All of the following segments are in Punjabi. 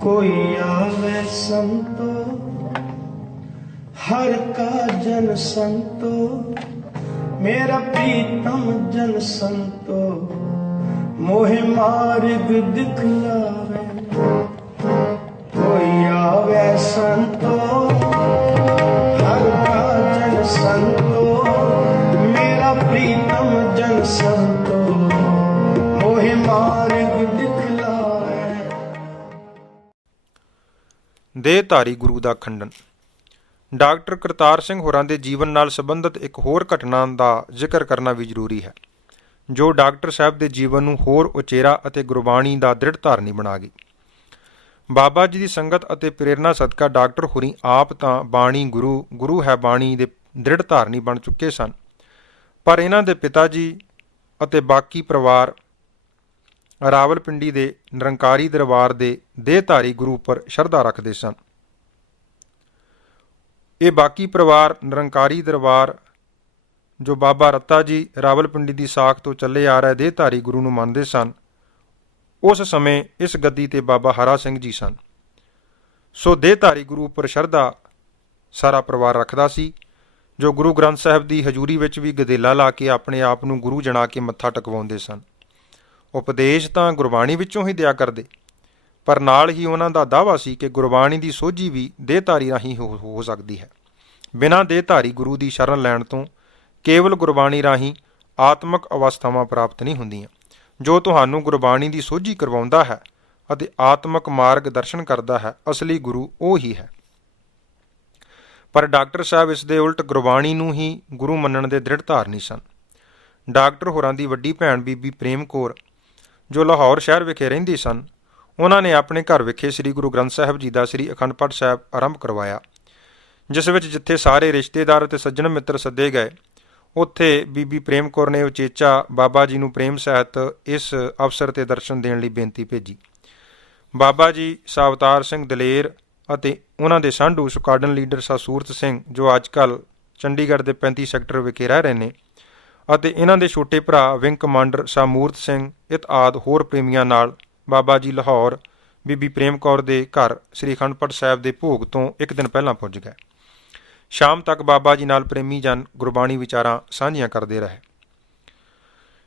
ਕੋਈ ਆਵੇ ਸੰਤੋ ਹਰ ਕਾ ਜਨ ਸੰਤੋ ਮੇਰਾ ਪ੍ਰੀਤਮ ਜਨ ਸੰਤੋ ਮੋਹਿ ਮਾਰਗ ਦਿਖਲਾਵੇ ਦੇਹਧਾਰੀ ਗੁਰੂ ਦਾ ਖੰਡਨ। ਡਾਕਟਰ ਕਰਤਾਰ ਸਿੰਘ ਹੋਰਾਂ ਦੇ ਜੀਵਨ ਨਾਲ ਸੰਬੰਧਿਤ ਇੱਕ ਹੋਰ ਘਟਨਾ ਦਾ ਜ਼ਿਕਰ ਕਰਨਾ ਵੀ ਜ਼ਰੂਰੀ ਹੈ, ਜੋ ਡਾਕਟਰ ਸਾਹਿਬ ਦੇ ਜੀਵਨ ਨੂੰ ਹੋਰ ਉਚੇਰਾ ਅਤੇ ਗੁਰਬਾਣੀ ਦਾ ਦ੍ਰਿੜ ਧਾਰਨੀ ਬਣਾ ਗਈ। ਬਾਬਾ ਜੀ ਦੀ ਸੰਗਤ ਅਤੇ ਪ੍ਰੇਰਣਾ ਸਦਕਾ ਡਾਕਟਰ ਹੁਰੀ ਆਪ ਤਾਂ ਬਾਣੀ ਗੁਰੂ ਗੁਰੂ ਹੈ ਬਾਣੀ ਦੇ ਦ੍ਰਿੜ ਧਾਰਨੀ ਬਣ ਚੁੱਕੇ ਸਨ। ਪਰ ਇਹਨਾਂ ਦੇ ਪਿਤਾ ਜੀ ਅਤੇ ਬਾਕੀ ਪਰਿਵਾਰ ਰਾਵਲਪਿੰਡੀ ਦੇ ਨਿਰੰਕਾਰੀ ਦਰਬਾਰ ਦੇ ਦੇਹਧਾਰੀ ਗੁਰੂ ਉੱਪਰ ਸ਼ਰਧਾ ਰੱਖਦੇ ਸਨ। ਇਹ ਬਾਕੀ ਪਰਿਵਾਰ ਨਿਰੰਕਾਰੀ ਦਰਬਾਰ, ਜੋ ਬਾਬਾ ਰੱਤਾ ਜੀ ਰਾਵਲਪਿੰਡੀ ਦੀ ਸਾਖ ਤੋਂ ਚੱਲੇ ਆ ਰਹੇ ਦੇਹਧਾਰੀ ਗੁਰੂ ਨੂੰ ਮੰਨਦੇ ਸਨ, ਉਸ ਸਮੇਂ ਇਸ ਗੱਦੀ ਤੇ ਬਾਬਾ ਹਰਾ ਸਿੰਘ ਜੀ ਸਨ। ਸੋ ਦੇਹਧਾਰੀ ਗੁਰੂ ਉੱਪਰ ਸ਼ਰਧਾ ਸਾਰਾ ਪਰਿਵਾਰ ਰੱਖਦਾ ਸੀ, ਜੋ ਗੁਰੂ ਗ੍ਰੰਥ ਸਾਹਿਬ ਦੀ ਹਜ਼ੂਰੀ ਵਿੱਚ ਵੀ ਗਦੇਲਾ ਲਾ ਕੇ ਆਪਣੇ ਆਪ ਨੂੰ ਗੁਰੂ ਜਣਾ ਕੇ ਮੱਥਾ ਟਕਵਾਉਂਦੇ ਸਨ। ਉਪਦੇਸ਼ ਤਾਂ ਗੁਰਬਾਣੀ ਵਿੱਚੋਂ ਹੀ ਦਿਆ ਕਰਦੇ। ਪਰ ਨਾਲ ਹੀ ਉਹਨਾਂ ਦਾ ਦਾਵਾ ਸੀ ਕਿ ਗੁਰਬਾਣੀ ਦੀ ਸੋਝੀ ਵੀ ਦੇਹਧਾਰੀ ਰਾਹੀਂ ਹੋ ਹੋ ਸਕਦੀ ਹੈ। ਬਿਨਾਂ ਦੇਹਧਾਰੀ ਗੁਰੂ ਦੀ ਸ਼ਰਨ ਲੈਣ ਤੋਂ ਕੇਵਲ ਗੁਰਬਾਣੀ ਰਾਹੀਂ ਆਤਮਿਕ ਅਵਸਥਾਵਾਂ ਪ੍ਰਾਪਤ ਨਹੀਂ ਹੁੰਦੀਆਂ। ਜੋ ਤੁਹਾਨੂੰ ਗੁਰਬਾਣੀ ਦੀ ਸੋਝੀ ਕਰਵਾਉਂਦਾ ਹੈ ਅਤੇ ਆਤਮਿਕ ਮਾਰਗ ਦਰਸ਼ਨ ਕਰਦਾ ਹੈ, ਅਸਲੀ ਗੁਰੂ ਉਹ ਹੀ ਹੈ। ਪਰ ਡਾਕਟਰ ਸਾਹਿਬ ਇਸ ਦੇ ਉਲਟ ਗੁਰਬਾਣੀ ਨੂੰ ਹੀ ਗੁਰੂ ਮੰਨਣ ਦੇ ਦ੍ਰਿੜ ਧਾਰਨੀ ਸਨ। ਡਾਕਟਰ ਹੋਰਾਂ ਦੀ ਵੱਡੀ ਭੈਣ ਬੀਬੀ ਪ੍ਰੇਮ ਕੌਰ ਜੋ ਲਾਹੌਰ ਸ਼ਹਿਰ ਵਿਖੇ ਰਹਿੰਦੇ ਸਨ, ਉਹਨਾਂ ਨੇ ਆਪਣੇ ਘਰ ਵਿਖੇ ਸ੍ਰੀ ਗੁਰੂ ਗ੍ਰੰਥ ਸਾਹਿਬ ਜੀ ਦਾ ਸ੍ਰੀ ਅਖੰਡ ਪਾਠ ਸਾਹਿਬ ਆਰੰਭ ਕਰਵਾਇਆ, ਜਿਸ ਵਿੱਚ ਜਿੱਥੇ ਸਾਰੇ ਰਿਸ਼ਤੇਦਾਰ ਅਤੇ ਸੱਜਣ ਮਿੱਤਰ ਸੱਦੇ ਗਏ, ਉੱਥੇ ਬੀਬੀ ਪ੍ਰੇਮ ਕੌਰ ਨੇ ਉਚੇਚਾ ਬਾਬਾ ਜੀ ਨੂੰ ਪ੍ਰੇਮ ਸਹਿਤ ਇਸ ਅਵਸਰ ਤੇ ਦਰਸ਼ਨ ਦੇਣ ਲਈ ਬੇਨਤੀ ਭੇਜੀ। ਬਾਬਾ ਜੀ ਸਾਵਤਾਰ ਸਿੰਘ ਦਲੇਰ ਅਤੇ ਉਹਨਾਂ ਦੇ ਸਾਂਢੂ ਸੁਕਾਡਨ ਲੀਡਰ ਸਸੂਰਤ ਸਿੰਘ, ਜੋ ਅੱਜਕੱਲ ਚੰਡੀਗੜ੍ਹ ਦੇ 35 ਸੈਕਟਰ ਵਿਖੇ ਰਹਿ ਰਹੇ ਨੇ ਅਤੇ ਇਹਨਾਂ ਦੇ ਛੋਟੇ ਭਰਾ ਵਿੰਗ ਕਮਾਂਡਰ ਸਾਮੂਰਤ ਸਿੰਘ, ਇਤ ਆਦ ਹੋਰ ਪ੍ਰੇਮੀਆਂ ਨਾਲ ਬਾਬਾ ਜੀ ਲਾਹੌਰ, ਬੀਬੀ ਪ੍ਰੇਮ ਕੌਰ ਦੇ ਘਰ ਸ੍ਰੀ ਅਖੰਡ ਪਾਠ ਸਾਹਿਬ ਦੇ ਭੋਗ ਤੋਂ ਇੱਕ ਦਿਨ ਪਹਿਲਾਂ ਪੁੱਜ ਗਏ। ਸ਼ਾਮ ਤੱਕ ਬਾਬਾ ਜੀ ਨਾਲ ਪ੍ਰੇਮੀ ਜਨ ਗੁਰਬਾਣੀ ਵਿਚਾਰਾਂ ਸਾਂਝੀਆਂ ਕਰਦੇ ਰਹੇ।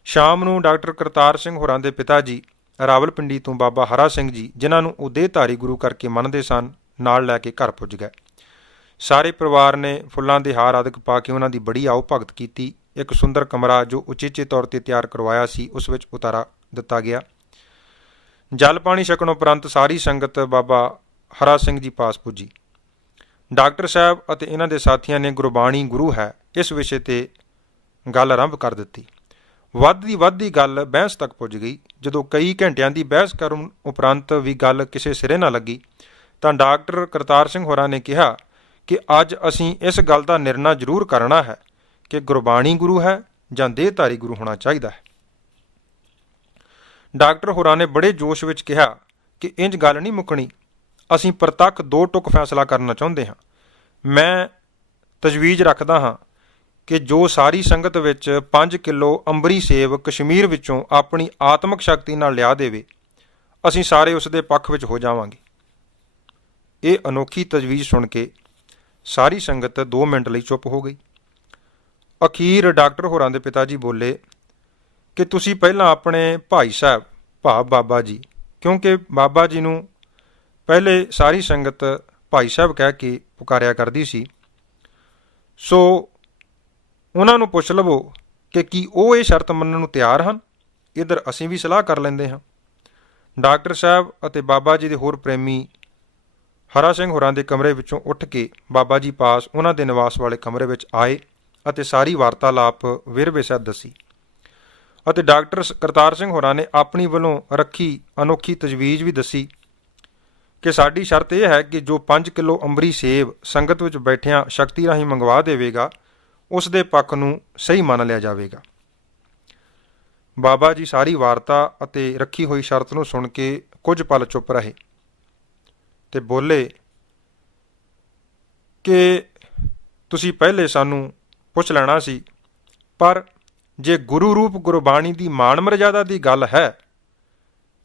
ਸ਼ਾਮ ਨੂੰ ਡਾਕਟਰ ਕਰਤਾਰ ਸਿੰਘ ਹੋਰਾਂ ਦੇ ਪਿਤਾ ਜੀ ਰਾਵਲਪਿੰਡੀ ਤੋਂ ਬਾਬਾ ਹਰਾ ਸਿੰਘ ਜੀ, ਜਿਨ੍ਹਾਂ ਨੂੰ ਉਹ ਦੇਹਧਾਰੀ ਗੁਰੂ ਕਰਕੇ ਮੰਨਦੇ ਸਨ, ਨਾਲ ਲੈ ਕੇ ਘਰ ਪੁੱਜ ਗਏ। ਸਾਰੇ ਪਰਿਵਾਰ ਨੇ ਫੁੱਲਾਂ ਦੇ ਹਾਰ ਆਦਿਕ ਪਾ ਕੇ ਉਹਨਾਂ ਦੀ ਬੜੀ ਆਓ ਭਗਤ ਕੀਤੀ। ਇੱਕ ਸੁੰਦਰ ਕਮਰਾ ਜੋ ਉਚੇਚੇ ਤੌਰ ਤੇ ਤਿਆਰ ਕਰਵਾਇਆ ਸੀ, ਉਸ ਵਿੱਚ ਉਤਾਰਾ ਦਿੱਤਾ ਗਿਆ। ਜਲ ਪਾਣੀ ਛਕਣ ਉਪਰੰਤ ਸਾਰੀ ਸੰਗਤ ਬਾਬਾ ਹਰਾ ਸਿੰਘ ਜੀ ਪਾਸ ਪੁੱਜੀ। ਡਾਕਟਰ ਸਾਹਿਬ ਅਤੇ ਇਹਨਾਂ ਦੇ ਸਾਥੀਆਂ ਨੇ ਗੁਰਬਾਣੀ ਗੁਰੂ ਹੈ, ਇਸ ਵਿਸ਼ੇ ਤੇ ਗੱਲ ਆਰੰਭ ਕਰ ਦਿੱਤੀ। ਵੱਧ ਦੀ ਵੱਧ ਦੀ ਗੱਲ ਬਹਿਸ ਤੱਕ ਪੁੱਜ ਗਈ। ਜਦੋਂ ਕਈ ਘੰਟਿਆਂ ਦੀ ਬਹਿਸ ਕਰਨ ਉਪਰੰਤ ਵੀ ਗੱਲ ਕਿਸੇ ਸਿਰੇ ਨਾ ਲੱਗੀ, ਤਾਂ ਡਾਕਟਰ ਕਰਤਾਰ ਸਿੰਘ ਹੋਰਾਂ ਨੇ ਕਿਹਾ ਕਿ ਅੱਜ ਅਸੀਂ ਇਸ ਗੱਲ ਦਾ ਨਿਰਣਾ ਜ਼ਰੂਰ ਕਰਨਾ ਹੈ। ਕਿ ਗੁਰਬਾਣੀ ਗੁਰੂ ਹੈ ਜਾਂ ਦੇਹਧਾਰੀ ਗੁਰੂ ਹੋਣਾ ਚਾਹੀਦਾ ਹੈ। ਡਾਕਟਰ ਹੋਰਾਂ ਨੇ ਬੜੇ ਜੋਸ਼ ਵਿੱਚ ਕਿਹਾ ਕਿ ਇੰਜ ਗੱਲ ਨਹੀਂ ਮੁੱਕਣੀ। ਅਸੀਂ ਪ੍ਰਤੱਖ ਦੋ ਟੁਕ ਫੈਸਲਾ ਕਰਨਾ ਚਾਹੁੰਦੇ ਹਾਂ। ਮੈਂ ਤਜਵੀਜ਼ ਰੱਖਦਾ ਹਾਂ ਕਿ ਜੋ ਸਾਰੀ ਸੰਗਤ ਵਿੱਚ 5 ਕਿਲੋ ਅੰਬਰੀ ਸੇਬ ਕਸ਼ਮੀਰ ਵਿੱਚੋਂ ਆਪਣੀ ਆਤਮਿਕ ਸ਼ਕਤੀ ਨਾਲ ਲਿਆ ਦੇਵੇ, ਅਸੀਂ ਸਾਰੇ ਉਸ ਦੇ ਪੱਖ ਵਿੱਚ ਹੋ ਜਾਵਾਂਗੇ। ਇਹ ਅਨੋਖੀ ਤਜਵੀਜ਼ ਸੁਣ ਕੇ ਸਾਰੀ ਸੰਗਤ 2 ਮਿੰਟ ਲਈ ਚੁੱਪ ਹੋ ਗਈ। ਅਖੀਰ ਡਾਕਟਰ ਹੋਰਾਂ ਦੇ ਪਿਤਾ ਜੀ ਬੋਲੇ ਕਿ ਤੁਸੀਂ ਪਹਿਲਾਂ ਆਪਣੇ ਭਾਈ ਸਾਹਿਬ, ਭਾਵ ਬਾਬਾ ਜੀ, ਕਿਉਂਕਿ ਬਾਬਾ ਜੀ ਨੂੰ ਪਹਿਲੇ ਸਾਰੀ ਸੰਗਤ ਭਾਈ ਸਾਹਿਬ ਕਹਿ ਕੇ ਪੁਕਾਰਿਆ ਕਰਦੀ ਸੀ। ਸੋ ਉਹਨਾਂ ਨੂੰ ਪੁੱਛ ਲਵੋ ਕਿ ਕੀ ਉਹ ਇਹ ਸ਼ਰਤ ਮੰਨਣ ਨੂੰ ਤਿਆਰ ਹਨ? ਇਧਰ ਅਸੀਂ ਵੀ ਸਲਾਹ ਕਰ ਲੈਂਦੇ ਹਾਂ। ਡਾਕਟਰ ਸਾਹਿਬ ਅਤੇ ਬਾਬਾ ਜੀ ਦੇ ਹੋਰ ਪ੍ਰੇਮੀ ਹਰਾ ਸਿੰਘ ਹੋਰਾਂ ਦੇ ਕਮਰੇ ਵਿੱਚੋਂ ਉੱਠ ਕੇ ਬਾਬਾ ਜੀ ਪਾਸ ਉਹਨਾਂ ਦੇ ਨਿਵਾਸ ਵਾਲੇ ਕਮਰੇ ਵਿੱਚ ਆਏ। ਅਤੇ ਸਾਰੀ ਵਾਰਤਾਲਾਪ ਵਿਰਵੇ ਸਹਿਤ ਦੱਸੀ। ਅਤੇ ਡਾਕਟਰ ਕਰਤਾਰ ਸਿੰਘ ਹੋਰਾਂ ਨੇ ਆਪਣੀ ਵੱਲੋਂ ਰੱਖੀ ਅਨੋਖੀ ਤਜਵੀਜ਼ ਵੀ ਦੱਸੀ ਕਿ ਸਾਡੀ ਸ਼ਰਤ ਇਹ ਹੈ ਕਿ ਜੋ 5 ਕਿਲੋ ਅੰਬਰੀ ਸੇਬ ਸੰਗਤ ਵਿੱਚ ਬੈਠਿਆਂ ਸ਼ਕਤੀ ਰਾਹੀਂ ਮੰਗਵਾ ਦੇਵੇਗਾ, ਉਸ ਦੇ ਪੱਖ ਨੂੰ ਸਹੀ ਮੰਨ ਲਿਆ ਜਾਵੇਗਾ। ਬਾਬਾ ਜੀ ਸਾਰੀ ਵਾਰਤਾ ਅਤੇ ਰੱਖੀ ਹੋਈ ਸ਼ਰਤ ਨੂੰ ਸੁਣ ਕੇ ਕੁਝ ਪਲ ਚੁੱਪ ਰਹੇ ਤੇ ਬੋਲੇ ਕਿ ਤੁਸੀਂ ਪਹਿਲੇ ਸਾਨੂੰ ਪੁੱਛ ਲੈਣਾ ਸੀ, ਪਰ ਜੇ ਗੁਰੂ ਰੂਪ ਗੁਰਬਾਣੀ ਦੀ ਮਾਣ ਮਰਜ਼ਾਦਾ ਦੀ ਗੱਲ ਹੈ,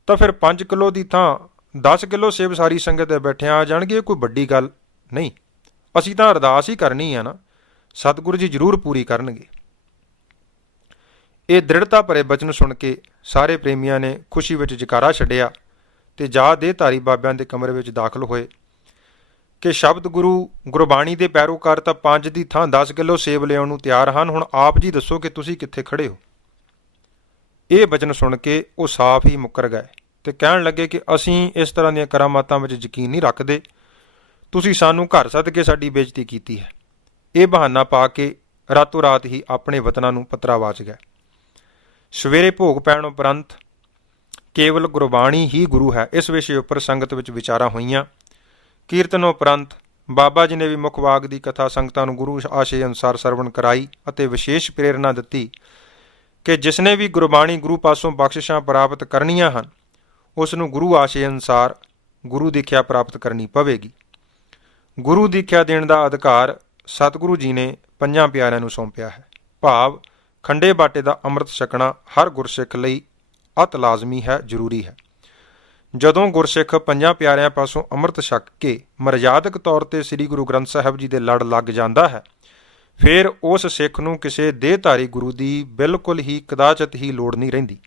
ਤਾਂ ਫਿਰ 5 ਕਿਲੋ ਦੀ ਥਾਂ 10 ਕਿਲੋ ਸੇਬ ਸਾਰੀ ਸੰਗਤ ਦੇ ਬੈਠਿਆਂ ਆ ਜਾਣਗੇ, ਇਹ ਕੋਈ ਵੱਡੀ ਗੱਲ ਨਹੀਂ। ਅਸੀਂ ਤਾਂ ਅਰਦਾਸ ਹੀ ਕਰਨੀ ਆ ਨਾ, ਸਤਿਗੁਰੂ ਜੀ ਜ਼ਰੂਰ ਪੂਰੀ ਕਰਨਗੇ। ਇਹ ਦ੍ਰਿੜਤਾ ਭਰੇ ਬਚਨ ਸੁਣ ਕੇ ਸਾਰੇ ਪ੍ਰੇਮੀਆਂ ਨੇ ਖੁਸ਼ੀ ਵਿੱਚ ਜਕਾਰਾ ਛੱਡਿਆ ਤੇ ਜਾ ਦੇ ਧਾਰੀ ਬਾਬਿਆਂ ਦੇ ਕਮਰੇ ਵਿੱਚ ਦਾਖਲ ਹੋਏ। ਕਿ ਸ਼ਬਦ ਗੁਰੂ ਗੁਰਬਾਣੀ ਦੇ ਪੈਰੋਕਾਰ ਤਾਂ 5 ਦੀ ਥਾਂ 10 ਕਿਲੋ ਸੇਬ ਲਿਆਉਣ ਨੂੰ ਤਿਆਰ ਹਨ। ਹੁਣ ਆਪ ਜੀ ਦੱਸੋ ਕਿ ਤੁਸੀਂ ਕਿੱਥੇ ਖੜੇ ਹੋ? ਇਹ ਬਚਨ ਸੁਣ ਕੇ ਉਹ ਸਾਫ਼ ਹੀ ਮੁੱਕਰ ਗਏ ਤੇ ਕਹਿਣ ਲੱਗੇ ਕਿ ਅਸੀਂ ਇਸ ਤਰ੍ਹਾਂ ਦੀਆਂ ਕਰਾਮਾਤਾਂ ਵਿੱਚ ਯਕੀਨ ਨਹੀਂ ਰੱਖਦੇ। ਤੁਸੀਂ ਸਾਨੂੰ ਘਰ ਸੱਦ ਕੇ ਸਾਡੀ ਬੇਇੱਜ਼ਤੀ ਕੀਤੀ ਹੈ। ਇਹ ਬਹਾਨਾ ਪਾ ਕੇ ਰਾਤੋਂ ਰਾਤ ਹੀ ਆਪਣੇ ਵਤਨਾਂ ਨੂੰ ਪਤਰਾਵਾਚ ਗਏ। ਸਵੇਰੇ ਭੋਗ ਪੈਣ ਉਪਰੰਤ ਕੇਵਲ ਗੁਰਬਾਣੀ ਹੀ ਗੁਰੂ ਹੈ। ਇਸ ਵਿਸ਼ੇ ਉੱਪਰ ਸੰਗਤ ਵਿੱਚ ਵਿਚਾਰਾਂ ਹੋਈਆਂ। ਕੀਰਤਨ ਉਪਰੰਤ ਬਾਬਾ ਜੀ ਨੇ ਵੀ ਮੁੱਖ ਵਾਗ ਦੀ ਕਥਾ ਸੰਗਤਾਂ ਨੂੰ ਗੁਰੂ ਆਸ਼ੇ ਅਨੁਸਾਰ ਸਰਵਣ ਕਰਾਈ ਅਤੇ ਵਿਸ਼ੇਸ਼ ਪ੍ਰੇਰਣਾ ਦਿੱਤੀ ਕਿ ਜਿਸਨੇ ਵੀ ਗੁਰਬਾਣੀ ਗੁਰੂ ਪਾਸੋਂ ਬਖਸ਼ਿਸ਼ਾਂ ਪ੍ਰਾਪਤ ਕਰਨੀਆਂ ਹਨ ਉਸ ਨੂੰ ਗੁਰੂ ਆਸ਼ੇ ਅਨੁਸਾਰ ਗੁਰੂ ਦੀਖਿਆ ਪ੍ਰਾਪਤ ਕਰਨੀ ਪਵੇਗੀ। ਗੁਰੂ ਦੀਖਿਆ ਦੇਣ ਦਾ ਅਧਿਕਾਰ ਸਤਿਗੁਰੂ ਜੀ ਨੇ ਪੰਜਾਂ ਪਿਆਰਿਆਂ ਨੂੰ ਸੌਂਪਿਆ ਹੈ। ਭਾਵ, ਖੰਡੇ ਬਾਟੇ ਦਾ ਅੰਮ੍ਰਿਤ ਛਕਣਾ ਹਰ ਗੁਰਸਿੱਖ ਲਈ ਅਤ ਲਾਜ਼ਮੀ ਹੈ, ਜ਼ਰੂਰੀ ਹੈ। ਜਦੋਂ ਗੁਰਸਿੱਖ ਪੰਜਾਂ ਪਿਆਰਿਆਂ ਪਾਸੋਂ ਅੰਮ੍ਰਿਤ ਛਕ ਕੇ ਮਰਜ਼ਾਦਕ ਤੌਰ ਤੇ ਸ੍ਰੀ ਗੁਰੂ ਗ੍ਰੰਥ ਸਾਹਿਬ ਜੀ ਦੇ ਲੜ ਲੱਗ ਜਾਂਦਾ ਹੈ, ਫਿਰ ਉਸ ਸਿੱਖ ਨੂੰ ਕਿਸੇ ਦੇਹਧਾਰੀ ਗੁਰੂ ਦੀ ਬਿਲਕੁਲ ਹੀ ਕਦਾਚਤ ਹੀ ਲੋੜ ਨਹੀਂ ਰਹਿੰਦੀ।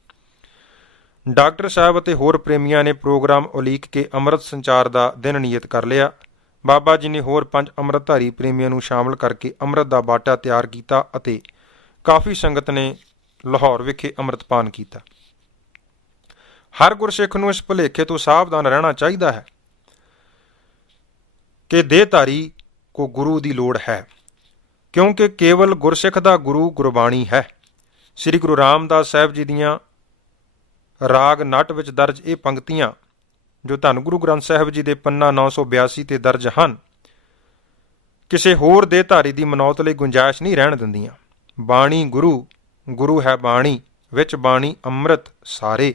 ਡਾਕਟਰ ਸਾਹਿਬ ਅਤੇ ਹੋਰ ਪ੍ਰੇਮੀਆਂ ਨੇ ਪ੍ਰੋਗਰਾਮ ਉਲੀਕ ਕੇ ਅੰਮ੍ਰਿਤ ਸੰਚਾਰ ਦਾ ਦਿਨ ਨਿਯਤ ਕਰ ਲਿਆ। ਬਾਬਾ ਜੀ ਨੇ ਹੋਰ ਪੰਜ ਅੰਮ੍ਰਿਤਧਾਰੀ ਪ੍ਰੇਮੀਆਂ ਨੂੰ ਸ਼ਾਮਲ ਕਰਕੇ ਅੰਮ੍ਰਿਤ ਦਾ ਬਾਟਾ ਤਿਆਰ ਕੀਤਾ ਅਤੇ ਕਾਫੀ ਸੰਗਤ ਨੇ ਲਾਹੌਰ ਵਿਖੇ ਅੰਮ੍ਰਿਤਪਾਨ ਕੀਤਾ। ਹਰ ਗੁਰਸਿੱਖ ਨੂੰ ਇਸ ਭੁਲੇਖੇ ਤੋਂ ਸਾਵਧਾਨ ਰਹਿਣਾ ਚਾਹੀਦਾ ਹੈ ਕਿ ਦੇਹਧਾਰੀ ਕੋ ਗੁਰੂ ਦੀ ਲੋੜ ਹੈ, ਕਿਉਂਕਿ ਕੇਵਲ ਗੁਰਸਿੱਖ ਦਾ ਗੁਰੂ ਗੁਰਬਾਣੀ ਹੈ। ਸ੍ਰੀ ਗੁਰੂ ਰਾਮਦਾਸ ਸਾਹਿਬ ਜੀ ਦੀਆਂ ਰਾਗ ਨਟ ਵਿੱਚ ਦਰਜ ਇਹ ਪੰਕਤੀਆਂ, ਜੋ ਧੰਨ ਗੁਰੂ ਗ੍ਰੰਥ ਸਾਹਿਬ ਜੀ ਦੇ ਪੰਨਾ 982 ਤੇ ਦਰਜ ਹਨ, ਕਿਸੇ ਹੋਰ ਦੇ ਧਾਰੀ ਦੀ ਮਨੌਤ ਲਈ ਗੁੰਜਾਇਸ਼ ਨਹੀਂ ਰਹਿਣ ਦਿੰਦੀਆਂ। ਬਾਣੀ ਗੁਰੂ ਗੁਰੂ ਹੈ ਬਾਣੀ, ਵਿੱਚ ਬਾਣੀ ਅੰਮ੍ਰਿਤ ਸਾਰੇ।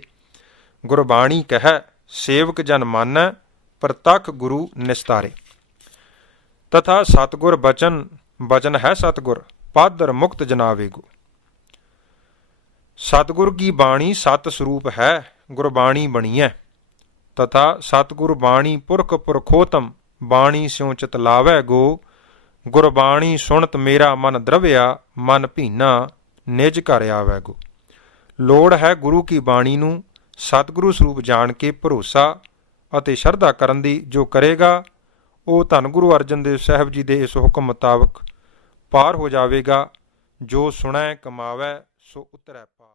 ਗੁਰਬਾਣੀ ਕਹੈ, ਸੇਵਕ ਜਨ ਮਾਨੈ, ਪ੍ਰਤੱਖ ਗੁਰੂ ਨਿਸਤਾਰੇ। ਤਥਾ ਸਤਗੁਰ ਬਚਨ ਬਚਨ ਹੈ ਸਤਗੁਰ, ਪਾਦਰ ਮੁਕਤ ਜਨਾਵੇਗੋ ਸਤਗੁਰ ਕੀ ਬਾਣੀ ਸਤ ਸਰੂਪ ਹੈ, ਗੁਰਬਾਣੀ ਬਣੀ ਹੈ ਤਥਾ ਸਤਗੁਰ ਬਾਣੀ ਪੁਰਖ ਪੁਰਖੋਤਮ, ਬਾਣੀ ਸਿਉ ਚਿਤ ਲਾਵੈ ਗੋ। ਗੁਰਬਾਣੀ ਸੁਣਤ ਮੇਰਾ ਮਨ ਦਰਵਿਆ, ਮਨ ਭੀਨਾ, ਨਿਜ ਘਰ ਆਵੈ ਗੋ। ਲੋੜ ਹੈ ਗੁਰੂ ਕੀ ਬਾਣੀ ਨੂੰ ਸਤਿਗੁਰੂ ਸਰੂਪ ਜਾਣ ਕੇ ਭਰੋਸਾ ਅਤੇ ਸ਼ਰਧਾ ਕਰਨ ਦੀ ਜੋ ਕਰੇਗਾ, ਉਹ ਧੰਨ ਗੁਰੂ ਅਰਜਨ ਦੇਵ ਸਾਹਿਬ ਜੀ ਦੇ ਇਸ ਹੁਕਮ ਮੁਤਾਬਕ ਪਾਰ ਹੋ ਜਾਵੇਗਾ। ਜੋ ਸੁਣੈ ਕਮਾਵੈ, ਸੋ ਉਤਰੈ ਪਾਰ।